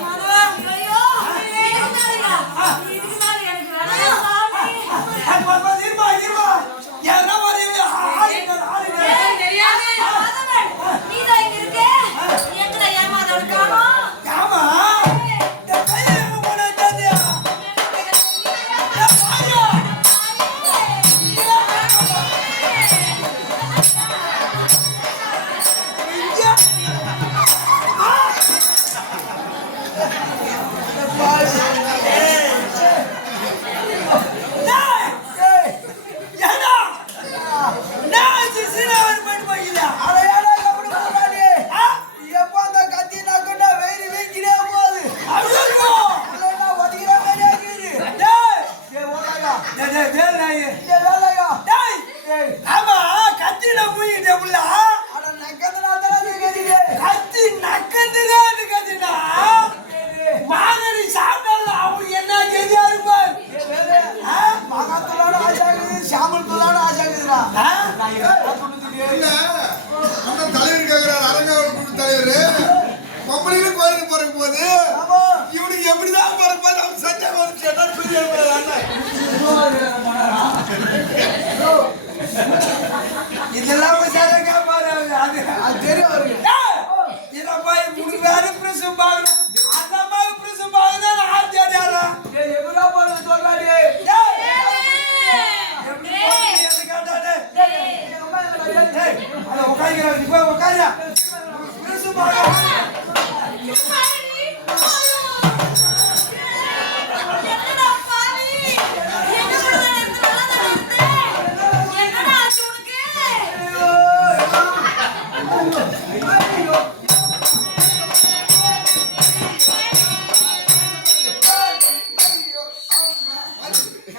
Yeah. ஆமா கத்தியில மூங்கிட்டே உள்ள. கத்தி நக்கத்துதான் கத்தினா மாதிரி சாப்பிட்டாலும் அவங்களுக்கு என்ன செய்தியா இருப்பார் மகாத்தோட ஆசாக்குது சாமல்தோட ஆசாக்குதுடா அந்த தலைவர் கேட்கிறார் அரங்காவல் குழு தலைவர். கோயிலுக்கு பிறக்கும் போது இவனுக்கு எப்படிதான் பிறக்கும் போது அவன் சட்டை வந்து கேட்டா சொல்லி இதெல்லாம் விசாரங்க பாருங்க அது அது தெரியும் அவருக்கு இதப்பா இப்படி வேற பிரசம் பாருங்க அந்த மாதிரி பிரசம் பாருங்க நான் ஆள் தேடியாரா எவ்வளோ பாருங்க சொல்லாடி உட்காந்து போய் உட்காந்து பிரசம் பாருங்க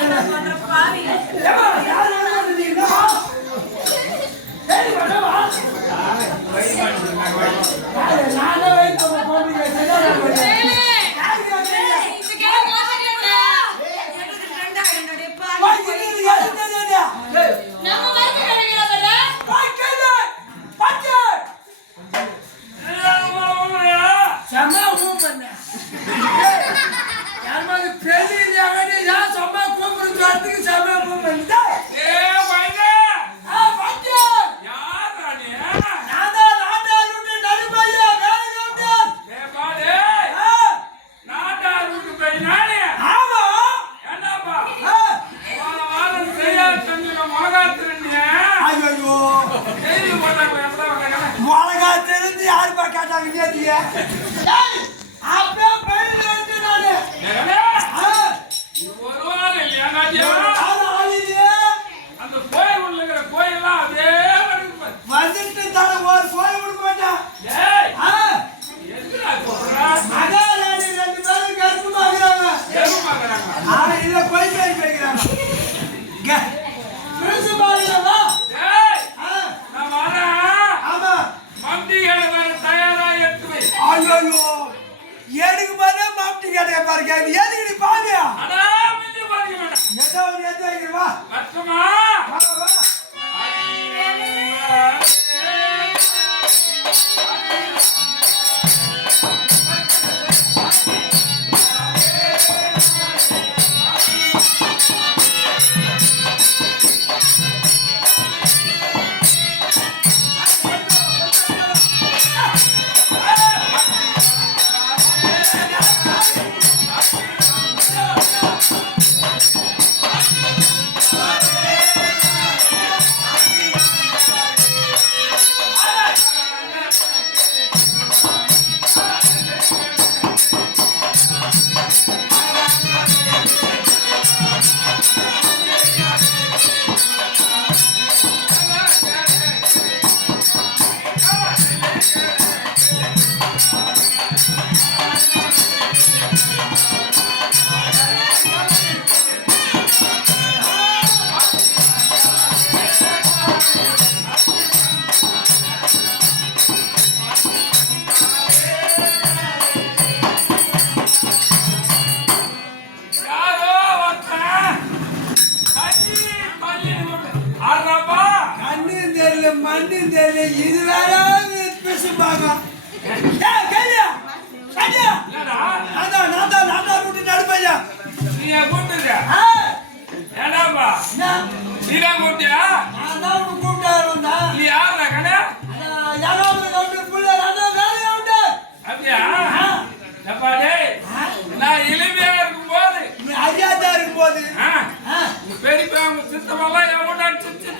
Gracias. தெரியலையா அப்பே பெயில் வந்து நானு. ஒரு வாரம் இல்லையா நாட்டியா ஆளிலையே அந்த கோயில் உள்ள இருக்கிற கோயிலாம் அதே வந்துட்டு தானே ஒரு கோயில் கொடுக்க மாட்டேன். மகாராணி ரெண்டு பேரும் கருப்பு ஆகிறாங்க ஆனா இதை போயிட்டு பாருங்க ஏதுக்கு நீ பாருங்க. ஏதோ ஒரு ஏதோ வா. உங்க சித்தமெல்லாம் எவ்வளோ சுத்தி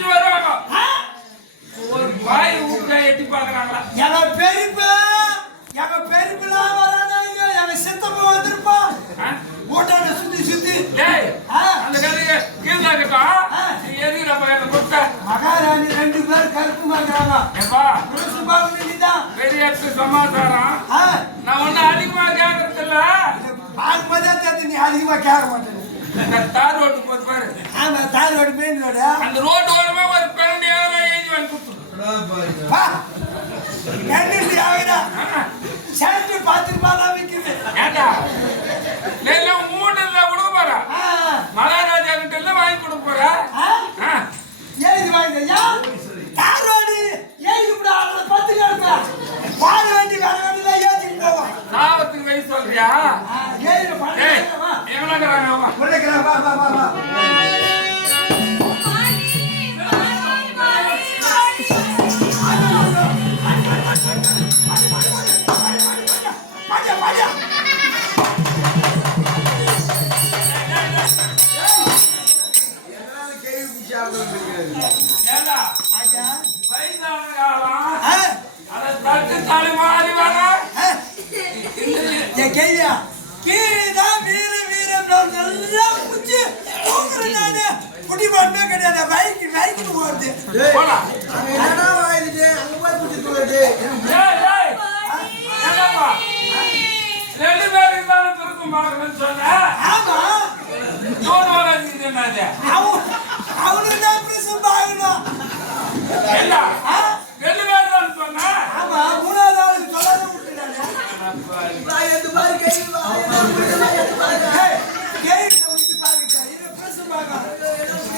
அதிகமா கேட்க மாட்டேன் தார் ரோட்டு போது பாரு. ஆமா தார் ரோடு மெயின் ரோடு அந்த ரோடு ஓரமா ஒரு பிறண்டி எவ்வளோ எழுதி வாங்கி கொடுத்துரு வா. கண்டிப்பி ஆகுதா சேர்த்து பார்த்துட்டு தான் விற்குது ஏண்டா? இல்லை கொடுக்க போறா மகாராஜா கிட்ட எல்லாம் வாங்கி கொடுக்க போறா. எழுதி வாங்க ஐயா தார் ரோடு எழுதி கூட அவளை பத்து கிடக்கா பால் வண்டி வேற வண்டியில ஏற்றிட்டு போவோம். சாவத்துக்கு வயசு சொல்றியா ஆ, எழுதி ஏய் பணம் வா உள்ளக்கிறேன் வா வா வா வா. ஏண்டா? வயசான காலம் அதை தட்டு தலை குட்டி ரெண்டு பேர் இருந்தாலும் துருக்கும் ஆமா. நோடு வர அவன் அவனு தான் என்ன? ரெண்டு பேர் தான் ஆமா மூணாவது ஆளு சொல்லாத எது பாரு バーガー。